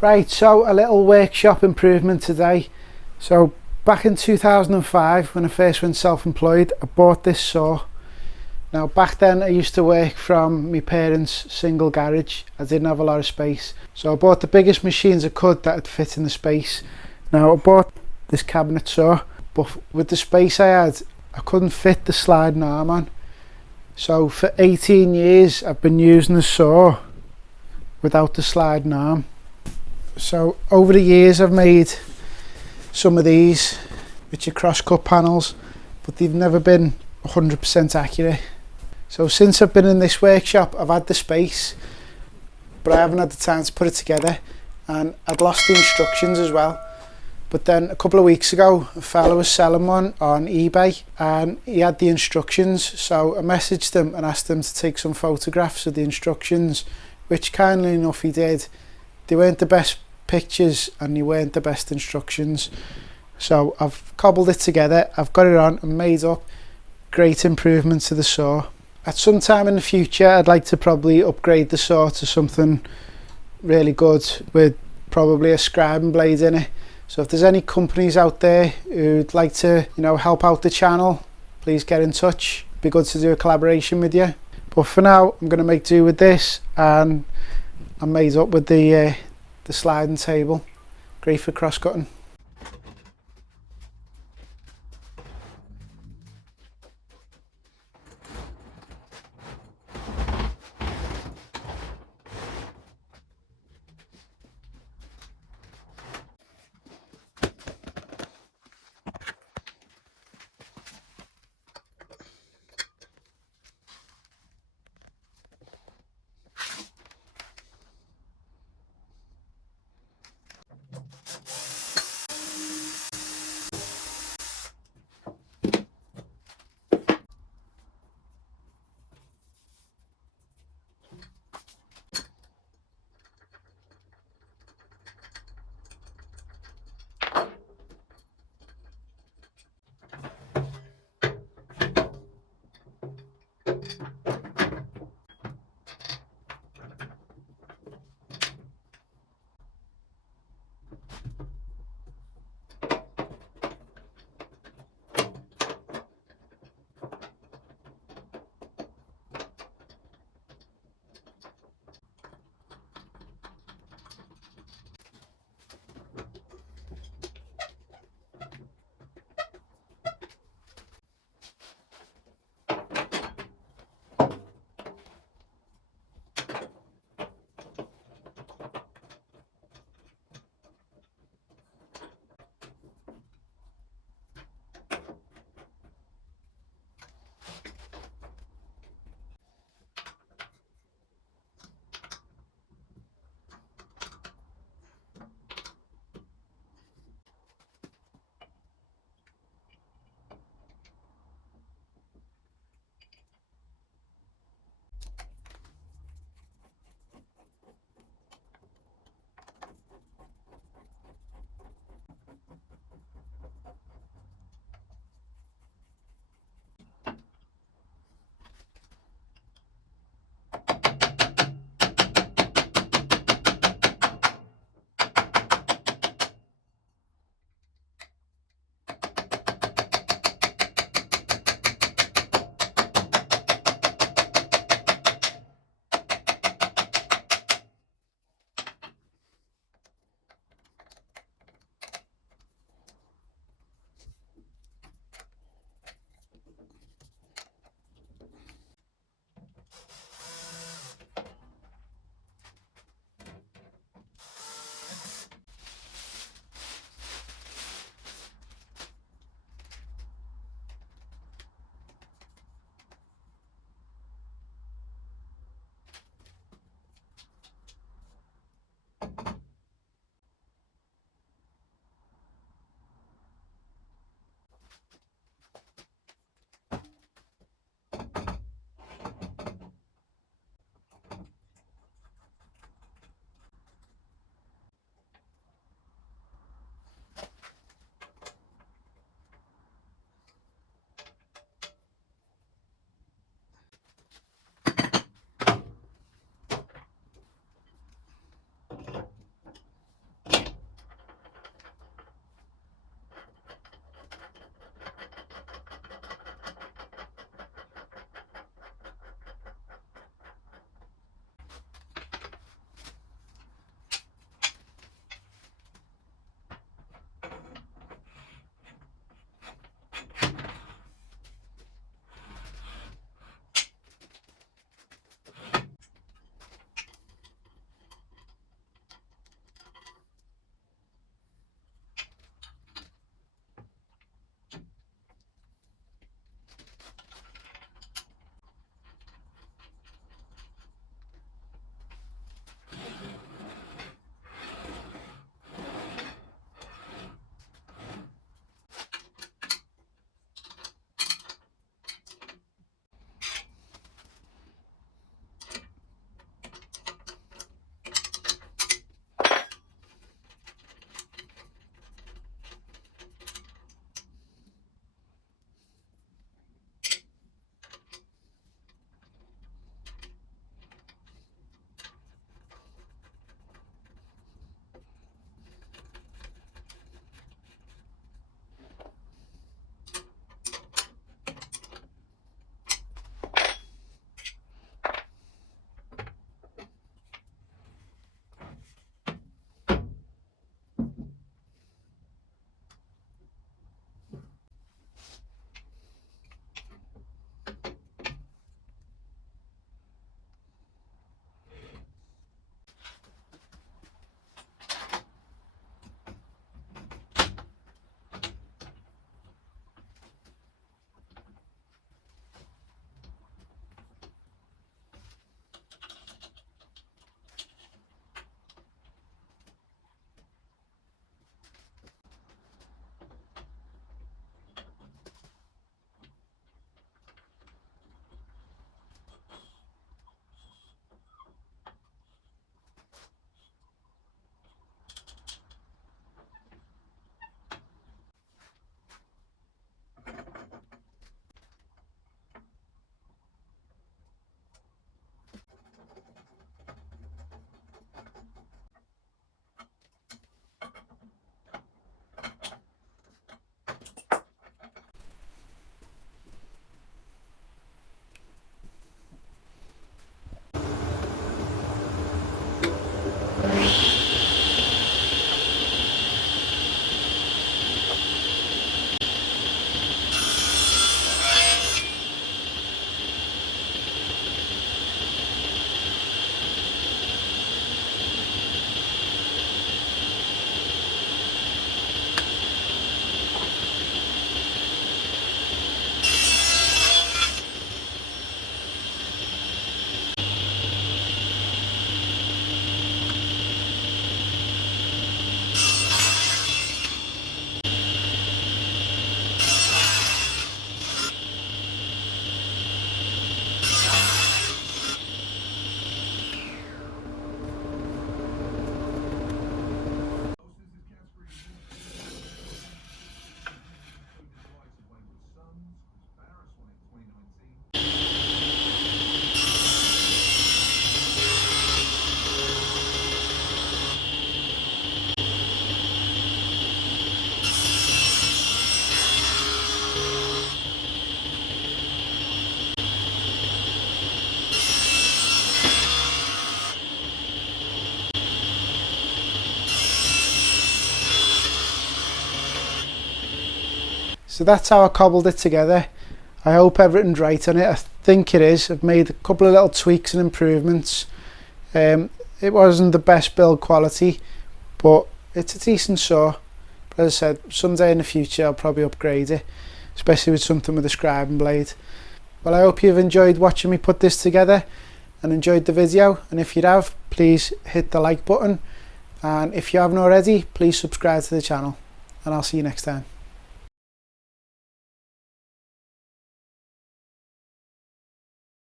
Right, so a little workshop improvement today. So back in 2005 when I first went self-employed, I bought this saw. Now back then I used to work from my parents' single garage. I didn't have a lot of space, so I bought the biggest machines I could that would fit in the space. Now I bought this cabinet saw, but with the space I had, I couldn't fit the sliding arm on. So for 18 years I've been using the saw without the sliding arm. So over the years I've made some of these, which are crosscut panels, but they've never been 100% accurate. So since I've been in this workshop, I've had the space, but I haven't had the time to put it together, and I'd lost the instructions as well. But then a couple of weeks ago, a fella was selling one on eBay and he had the instructions, so I messaged him and asked him to take some photographs of the instructions, which kindly enough he did. They weren't the best pictures and they weren't the best instructions, so I've cobbled it together, I've got it on and made up great improvements to the saw. At some time in the future I'd like to probably upgrade the saw to something really good with probably a scribing blade in it. So if there's any companies out there who'd like to, help out the channel, please get in touch. It'd be good to do a collaboration with you. But for now I'm going to make do with this, and I'm made up with the sliding table, great for cross cutting. So that's how I cobbled it together. I hope everything's right on it. I think it is. I've made a couple of little tweaks and improvements. It wasn't the best build quality, but it's a decent saw. But as I said, someday in the future I'll probably upgrade it, especially with something with a scribing blade. Well, I hope you've enjoyed watching me put this together and enjoyed the video, and if you have, please hit the like button, and if you haven't already, please subscribe to the channel, and I'll see you next time.